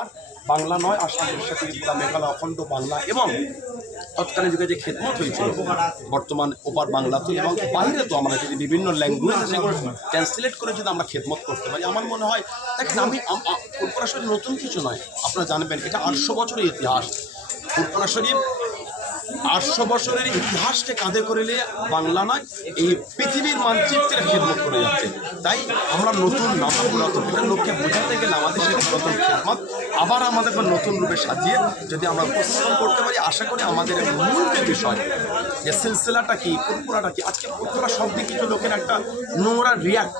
আর বাংলা নয়, আসাম, উড়িষ্যা, ত্রিপুরা, মেঘালয়, অখণ্ড বাংলা এবং তৎকালীন যুগে যে খেদমত হয়েছিল, বর্তমান ওপার বাংলাতে এবং বাইরে তো আমরা যদি বিভিন্ন ল্যাঙ্গুয়েজ সেগুলো ট্রান্সলেট করে যদি আমরা খেদমত করতে পারি, আমার মনে হয়, দেখেন আমি শরীফ নতুন কিছু নয়। আপনারা জানবেন, এটা আটশো বছরের ইতিহাস। শরীফ আটশো বছরের ইতিহাসকে কাঁধে করে নিয়ে বাংলা নয়, এই পৃথিবীর মানচিত্রে খেদমত করে যাচ্ছে। তাই আমরা নতুন নামা পুরাতন এটা লোককে বোঝাতে গেলে আমাদের সেই পুরাতন খেদমত। আবার আমাদেরকে নতুন রূপে সাজিয়ে যদি আমরা উপস্থাপন করতে পারি, আশা করি আমাদের মূল যে বিষয়, যে সিলসিলাটা কি, পুরপুরাটা কি, আজকে পুরপুরা শব্দে কিছু লোকের একটা নোংরা রিয়াক্ট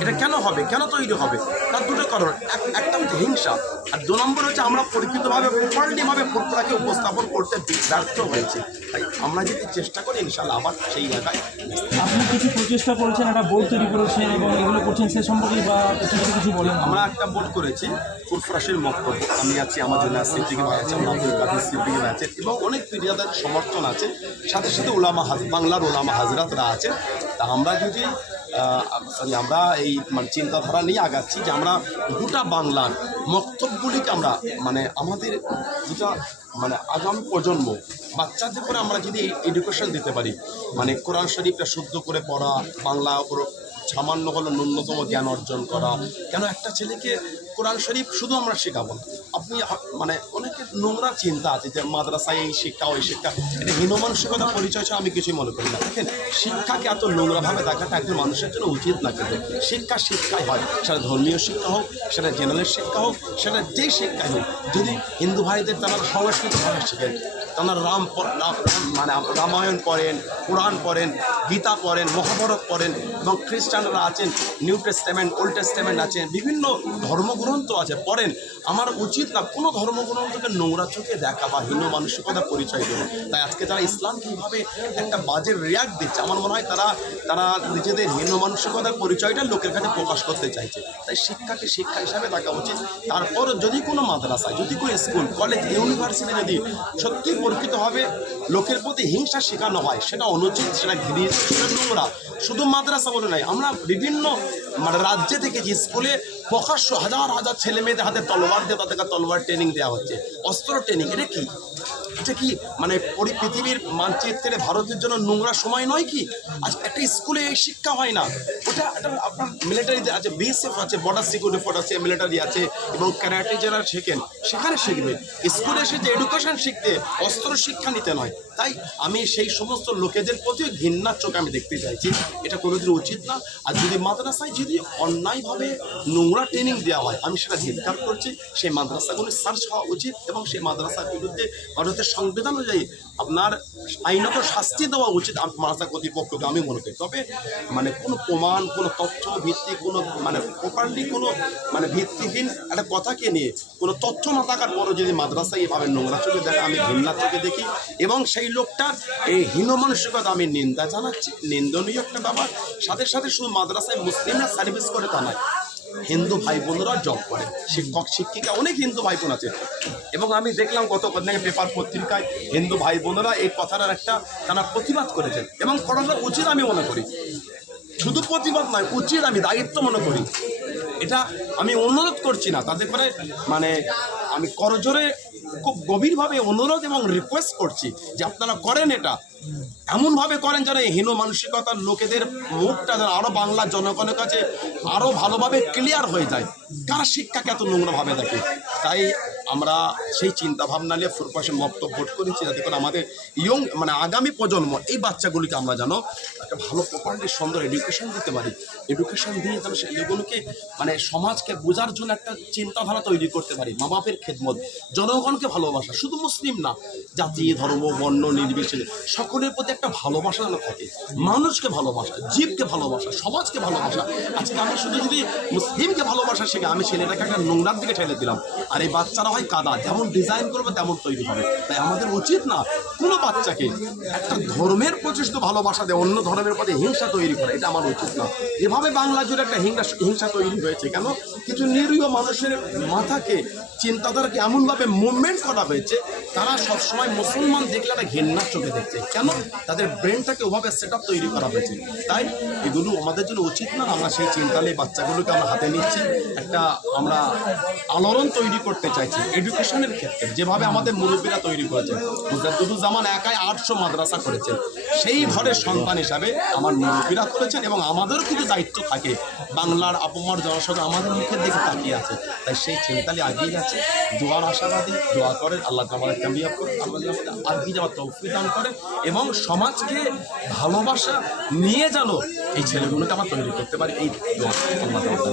এটা কেন হবে, কেন তৈরি হবে? তার দুটো কারণ। এক, একটা হচ্ছে হিংসা, আর দু নম্বর হচ্ছে আমরা পরিচিতভাবে প্রপার্টিভাবে পুরপুরাকে উপস্থাপন করতে ব্যর্থ হয়েছে। তাই আমরা যদি চেষ্টা করি ইনশাল্লাহ আবার সেই এলাকায় আপনি কিছু প্রচেষ্টা করেছেন একটা বোর্ড তৈরি করেছেন এবং এগুলো করছেন সে সম্পর্কে বা কিছু কিছু বলেন আমরা একটা বোর্ড করেছি ফুরফুরাসের মক্তব্য আমি আছি আমার জন্য সিদ্দিকি ভাই আছে আমার আব্দুল কাদের সিদ্দিকি ভাই আছে এবং অনেক মিডিয়াদের সমর্থন আছে। সাথে সাথে ওলামা হাজ বাংলার ওলামা হাজরাতরা আছে। তা আমরা যদি সরি আমরা এই মানে চিন্তাধারা নিয়ে আগাচ্ছি যে আমরা গোটা বাংলার মক্তব্যগুলিকে আমরা মানে আমাদের যেটা মানে আগামী প্রজন্ম বাচ্চাদের করে আমরা যদি এডুকেশন দিতে পারি মানে কোরআন শরীফটা শুদ্ধ করে পড়া, বাংলা ওপর সামান্য হলো ন্যূনতম জ্ঞান অর্জন করা, কেন একটা ছেলেকে কোরআন শরীফ শুধু আমরা শেখাবো না? আপনি মানে অনেকের নোংরা চিন্তা আছে যে মাদ্রাসায় এই শিক্ষা, ওই শিক্ষা, এটা হীনমানসিকতা, পরিচয় ছাড়া আমি কিছুই মনে করি না। দেখেন, শিক্ষাকে এত নোংরাভাবে দেখাটা একজন মানুষের জন্য উচিত না কিন্তু। শিক্ষা শিক্ষাই হয়, সেটা ধর্মীয় শিক্ষা হোক, সেটা জেনারেল শিক্ষা হোক, সেটা যেই শিক্ষাই হোক, যদি হিন্দু ভাইদের তারা সংস্কৃত ভাষা শেখেন তারা রাম মানে রামায়ণ পড়েন কোরআন পড়েন, গীতা পড়েন, মহাভারত পড়েন এবং খ্রিস্টানরা আছেন, নিউ টেস্টামেন্ট, ওল্ড টেস্টামেন্ট আছেন, বিভিন্ন ধর্মগ্রন্থ আছে, পড়েন। আমার উচিত না কোনো ধর্মগ্রন্থকে নোংরা চোখে দেখা বা হীন মানসিকতা পরিচয় দেবো তাই আজকে যারা ইসলাম কীভাবে একটা বাজে রিয়াক্ট দিচ্ছে, আমার মনে হয় তারা তারা নিজেদের হীন মানসিকতার পরিচয়টা লোকের কাছে প্রকাশ করতে চাইছে। তাই শিক্ষাকে শিক্ষা হিসাবে দেখা উচিত। তারপর যদি কোনো মাদ্রাসা যদি কোনো স্কুল, কলেজ, ইউনিভার্সিটি যদি সত্যি পরিচিতভাবে লোকের প্রতি হিংসা শেখানো হয়, সেটা অনুচিত, সেটা ঘিরিয়ে সেটা নোংরা শুধু মাদ্রাসা বলে নাই আমরা বিভিন্ন মানে রাজ্যে থেকে যে স্কুলে প্রকাশ্য হাজার হাজার ছেলে মেয়েদের হাতে তলোয়ার দিয়ে তাদেরকে তলোয়ার ট্রেনিং দেওয়া হচ্ছে। অস্ত্র ট্রেনিং এটা কি? এটা কি মানে পৃথিবীর মানচিত্রে ভারতের জন্য নোংরা সময় নয় কি? আজ একটা স্কুলে এই শিক্ষা হয় না। ওটা এটা আপনার মিলিটারিতে আছে বিএসএফ আছে বর্ডার সিকিউরিটি ফোর্স আছে মিলিটারি আছে এবং ক্যারাটে যারা শেখেন, সেখানে শিখবে। স্কুলে এসে যে এডুকেশন শিখতে, অস্ত্র শিক্ষা নিতে নয়। তাই আমি সেই সমস্ত লোকেদের প্রতি ঘৃণার চোখে আমি দেখতে চাইছি। এটা কোনোদিন উচিত না। আর যদি মাদ্রাসায় যদি অন্যায়ভাবে নোংরা ট্রেনিং দেওয়া হয়, আমি সেটা ধিক্কার করছি। সেই মাদ্রাসাগুলি সার্চ হওয়া উচিত এবং সেই মাদ্রাসার বিরুদ্ধে ভারতের সংবিধান অনুযায়ী আপনার আইনত শাস্তি দেওয়া উচিত মাদ্রাসা কর্তৃপক্ষকে, আমি মনে করি। তবে মানে কোনো প্রমাণ, কোনো তথ্য ভিত্তি কোনো মানে প্রপারলি কোনো মানে ভিত্তিহীন একটা কথাকে নিয়ে কোনো তথ্য না থাকার পরও যদি মাদ্রাসায় এভাবে নোংরা চোখে দেখে, আমি ঘৃণার চোখে দেখি। এবং সেই লোকটার এই হীন মানসিকতা আমি নিন্দা জানাচ্ছি, নিন্দনীয় একটা ব্যাপার। সাথে সাথে শুধু মাদ্রাসায় মুসলিমরা সার্ভিস করে তা নয় হিন্দু ভাই বোনরাও জব করে শিক্ষক শিক্ষিকা, অনেক হিন্দু ভাই বোন আছে। এবং আমি দেখলাম গত কদিন পেপার পত্রিকায় হিন্দু ভাই বোনরা এই কথাটার একটা তারা প্রতিবাদ করেছেন। এবং করাটা উচিত আমি মনে করি। শুধু প্রতিবাদ নয়, উচিত আমি, দায়িত্ব মনে করি। এটা আমি অনুরোধ করছি না। তাদের পরে মানে আমি করজোরে খুব গভীরভাবে অনুরোধ এবং রিকোয়েস্ট করছি যে আপনারা করেন এটা। এমনভাবে করেন যেন হীন মানসিকতার লোকেদের মুখটা যেন আরও বাংলার জনগণের কাছে আরও ভালোভাবে ক্লিয়ার হয়ে যায়। কারা শিক্ষাকে এত নোংরাভাবে দেখে? তাই আমরা সেই চিন্তা ভাবনা নিয়ে ফুরপাশে ভোট করেছি যাতে করে আমাদের ইয়ং মানে আগামী প্রজন্ম এই বাচ্চাগুলিকে আমরা যেন একটা ভালো প্রপারলি সুন্দর এডুকেশন দিতে পারি। এডুকেশন দিয়ে যেন সেগুলোকে মানে সমাজকে বোঝার জন্য একটা চিন্তাধারা তৈরি করতে পারি মা বাপের খেদমত, জনগণকে ভালোবাসা, শুধু মুসলিম না, জাতি, ধর্ম, বর্ণ, নির্বিশেষে সকলের প্রতি একটা ভালোবাসা যেন থাকে। মানুষকে ভালোবাসা, জীবকে ভালোবাসা, সমাজকে ভালোবাসা। আজকে আমি শুধু যদি মুসলিমকে ভালোবাসা শেখে আমি ছেলেটাকে একটা নোংরার দিকে ঠেলে দিলাম। আর এই বাচ্চারা হয় কাদায় কাদা, যেমন ডিজাইন করবে তেমন তৈরি হবে। তাই আমাদের উচিত না কোনো বাচ্চাকে একটা ধর্মের প্রচেষ্ট ভালোবাসা দেয় অন্য ধর্মের প্রতি হিংসা তৈরি করে, এটা আমার উচিত না। এভাবে বাংলা জুড়ে একটা হিংসা হিংসা তৈরি হয়েছে কেন? কিছু নিরীহ মানুষের মাথাকে, চিন্তাধারাকে এমনভাবে মুভমেন্ট করা হয়েছে তারা সবসময় মুসলমান দেখলে একটা ঘেন্নার চোখে দেখছে। কেন? তাদের ব্রেনটাকে ওভাবে সেট আপ তৈরি করা হয়েছে। তাই এগুলো আমাদের জন্য উচিত না। আমরা সেই চিন্তা নিয়ে বাচ্চাগুলোকে আমরা হাতে নিচ্ছি। একটা আমরা আলোড়ন তৈরি করতে চাইছি এডুকেশনের ক্ষেত্রে। যেভাবে আমাদের মুরব্বীরা তৈরি করেছে। জামান একাই আটশো মাদ্রাসা করেছেন সেই ঘরের সন্তান হিসাবে আমার মুরব্বীরা করেছেন এবং আমাদেরও কিন্তু দায়িত্ব থাকে। বাংলার আপমার জনসংখ্যা আমাদের মুখের দিকে তাকিয়ে আছে। তাই সেই চিন্তালি আগিয়ে গেছে। দোয়ার আশাবাদী, দোয়া করেন, আল্লাহ আমাদের কামিয়াব করে আল্লাহ আগিয়ে যাওয়ার তৌফিক দান করে এবং সমাজকে ভালোবাসা নিয়ে যেন এই ছেলেগুলোকে আমরা তৈরি করতে পারি। এই দোয়া আল্লাহ